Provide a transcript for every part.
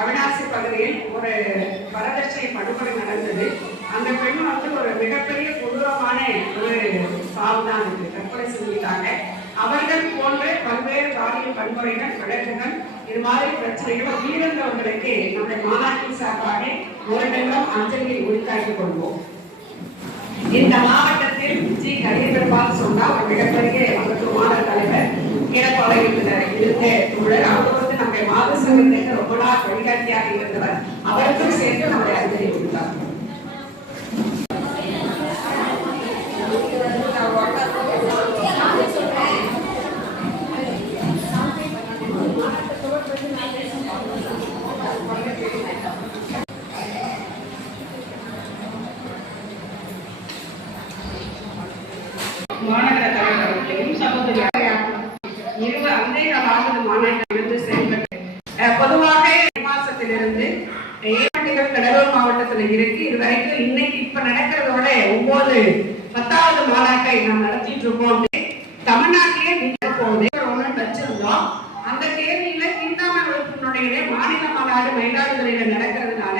அவினாசி பகுதியில் ஒரு வரதட்சணை படுகொலை நடந்தது. அந்த பெண் ஒரு மிகப்பெரிய கொடூரமான ஒரு சாவு தான் இருக்கு. தற்கொலை செஞ்சுட்டாங்க. அவர்கள் போன்ற பல்வேறு பாலியல் வன்முறைகள், வழக்குகள், இது மாதிரி பிரச்சனைகள் உயிரிழந்தவர்களுக்கு நம்முடைய மாநாட்டின் சார்பாக ஒருவெல்லாம் அஞ்சலியை உரித்தாக்கிக் கொள்வோம். இந்த மாவட்டத்தில் ஜி கலியபெருமாள் சொன்னா ஒரு மிகப்பெரிய மருத்துவமான தலைவர் கிழப்பாளையத்தில் இருந்த தோழர். அவர் நம்முடைய மாத சங்கத்திற்கு ரொம்ப நாள் வழிகாட்டியாக இருந்தவர். அவருக்கும் சேர்த்து நம்முடைய அஞ்சலி கொடுத்தார். மாநகர தலைவர்களையும் சகோதரி மாநாட்டிலிருந்து செயல்பட்டு பொதுவாக மாசத்திலிருந்து கடலூர் மாவட்டத்தில் இருக்கு. இதுவரைக்கும் இன்னைக்கு இப்ப நடக்கிறதோட 9 10வது மாநாட்டை நாம் நடத்திட்டு இருக்கோம். தமிழ்நாட்டிலே போகுது ஒண்ணு வச்சிருந்தோம். அந்த தேதியில தீண்டாமை மாநில மாநாடு மயிலாடுதுறையில நடக்கிறதுனால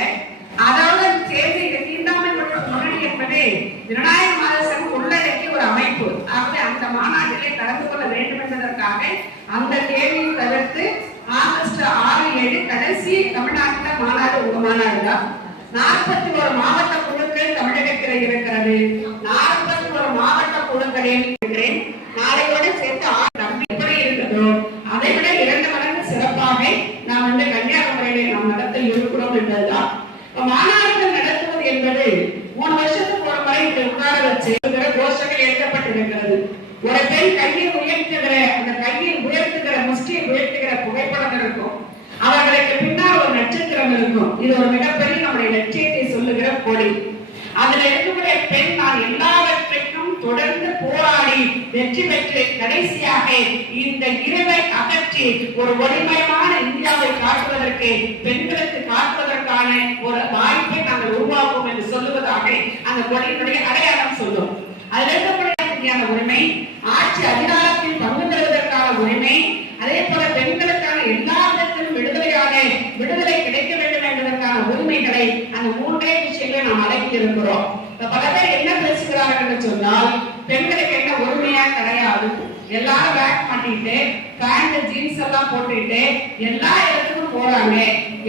அதோட சேர்ந்து தீண்டாமை முன்னணி என்பது ஜனநாயக மாதம் உள்ளடக்கிய ஒரு அமைப்பு. ஆகவே அந்த மாநாட்டிலே கலந்து கொள்ள வேண்டும் என்பதற்காக அந்த தேதியை தவிர்த்து ஆகஸ்ட் 6, 7 கடைசி தமிழ்நாட்டில் மாநாடு உங்க மாநாடு தான். 41 மாவட்ட குழுக்கள் தமிழகத்தில் இருக்கிறது. 41 மாவட்ட குழுக்களில் இருக்கிறேன். நாளையோடு சேர்த்து 6 எப்படி இருந்ததோ அதை விட 2 மடங்கு சிறப்பாக நாம் கன்னியாகுமரியிலே நாம் நடத்த இருக்கிறோம் என்பதுதான். மாநாடுகள் நடத்துவது என்பது 3 வருஷத்துக்கு ஒரு முறை உட்கார வச்சு கோஷங்கள் எழுதப்பட்டிருக்கிறது. ஒரு பெண் கையை உயர்த்துகிற அந்த கையை உயர்த்துகிற முஷ்டியை உயர்த்துகிற புகைப்படம் இருக்கும். அவர்களுக்கு பின்னால் ஒரு நட்சத்திரம் இருக்கும். இது ஒரு மிகப்பெரிய நம்முடைய லட்சியத்தை சொல்லுகிற கொடி. அதுல இருக்கக்கூடிய பெண் நான் எல்லாவற்றையும் தொடர்ந்து போராடி வெற்றி பெற்று கடைசியாக இந்த இருளை அகற்றி ஒரு ஒளிமயமான இந்தியாவை காட்டுவதற்கு, பெண்களுக்கு காட்டுவதற்கான ஒரு வாய்ப்பை நாங்கள் உருவாக்குவோம் என்று சொல்லுவதாக அந்த கொடியினுடைய அடையாளம் சொல்லும். அதுல இருக்கக்கூடிய உரிமை, ஆட்சி அதிகாரத்தில் பங்கு பெறுவதற்கான உரிமை, அதே போல பெண்களுக்கான எல்லா விதத்திலும் விடுதலை கிடைக்க வேண்டும் என்பதற்கான உரிமைகளை அந்த 3 விஷயங்களை நாம் அடக்கி இருக்கிறோம். பல பேர் என்ன பேசுகிறார்கள் என்று சொன்னால், பெண்களுக்கு என்ன உரிமையா கிடையாது, எல்லாரும் பேக் பண்ணிட்டு பேண்ட் ஜீன்ஸ் எல்லாம் போட்டுட்டு எல்லா இடத்துக்கும் போறாங்க,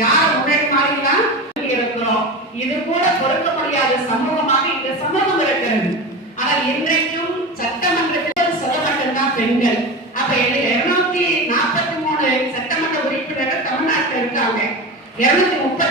யார் முன்னாடி மாதிரி தான் இருக்கிறோம். இது கூட பொறுக்க முடியாத சமூகமாக இந்த சமூகம் இருக்கிறது. ஆனால் இன்றைக்கும் சட்டமன்றத்தில் சொல்ல மட்டும்தான் பெண்கள். அப்ப 243 சட்டமன்ற உறுப்பினர்கள் தமிழ்நாட்டில் இருக்காங்க. 234